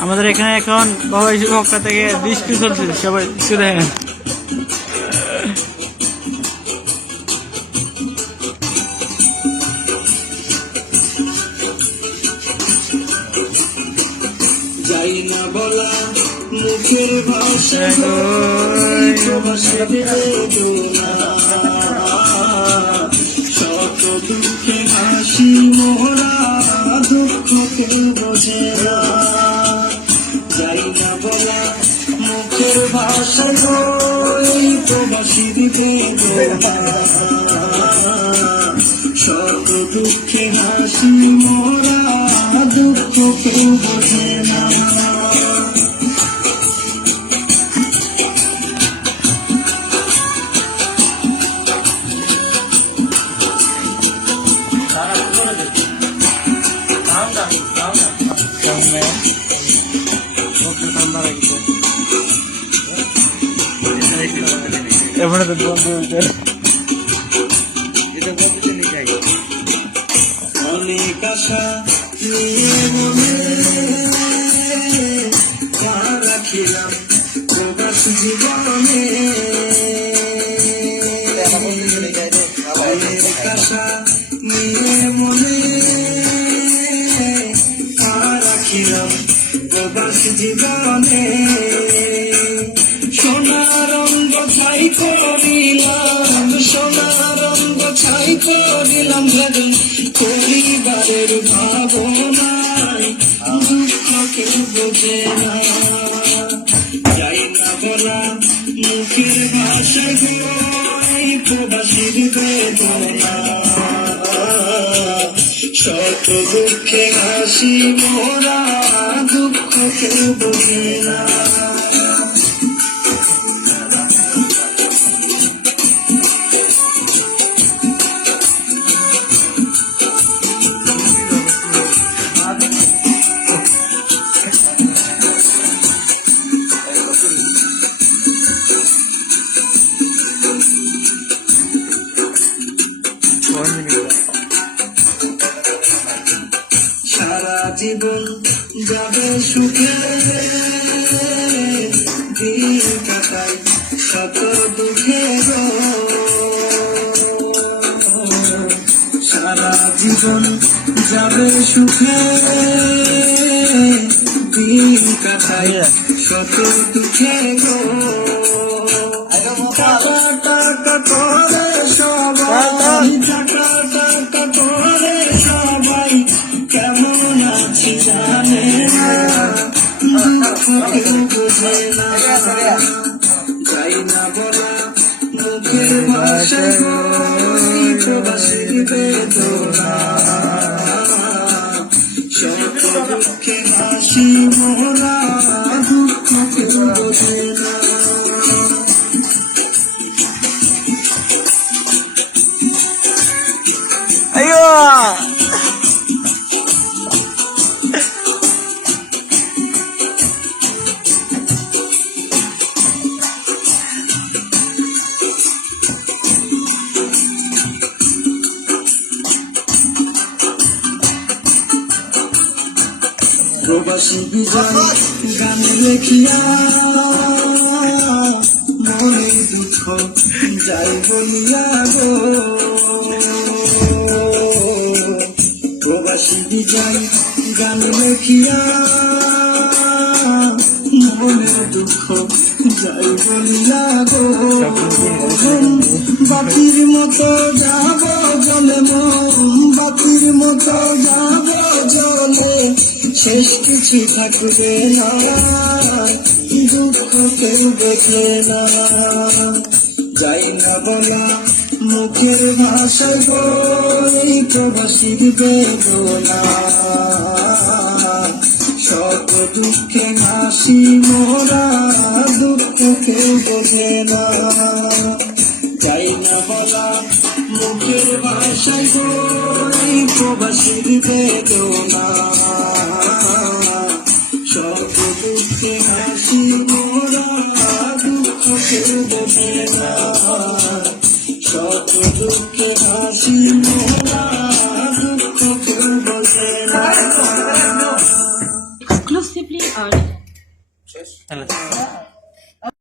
আমাদের এখানে এখন বাবা ইসুর পক্ষ থেকে বৃষ্টি চলছে সবাই একটু দেখেন যাই না বলা মুখের ভাষা ভাষা প্রবাসীর বেদনা শত দুঃখে হাসি মোরা দুঃখ কেউ বোঝে না সামনে ওকে এবারে তো বন্ধ হয়েছে অনেক আশা নিয়ে মনে পা রাখিলাম প্রবাস জীবনে। অনেক আশা নিয়ে মনে পা রাখিলাম প্রবাস জীবনে। সোনার রঙ্গ ছাই করিলাম সোনার রঙ্গ ছাই করিলাম ভজন। পরিবারের ভাবনায় দুঃখ কেউ বোঝে না। যাই না বলা মুখের ভাষা গই প্রবাসীর বেদনা শত দুঃখে হাসি মোরা দুঃখ কেউ বোঝে না। যাবে সুখে দিন কাটাই শত দুঃখে গো সারা জীবন যাবে সুখে দিন কাটাই শত দুঃখে গো যাই না বলা মুখের ভাষা প্রবাসী বিজয় গানে লেখিয়া মনে দুঃখ যাই বলিয়া গো? প্রবাসী বিজয় গানে লেখিয়া মনে দুঃখ যাই বলিয়া গো? বাতির মতো যাব জলে মন বাতির মতো যাব জলে শেষ কিছু থাকবে না দুঃখ কেউ দেখে না। যাই না বলা মুখের ভাষা গই প্রবাসীর বেদনা। শত দুঃখে হাসি মোরা, দুঃখ কেউ বোঝে না। যাই না বলা মুখের ভাষায় গই প্রবাসীর বেদনা। Exclusively on. Hello.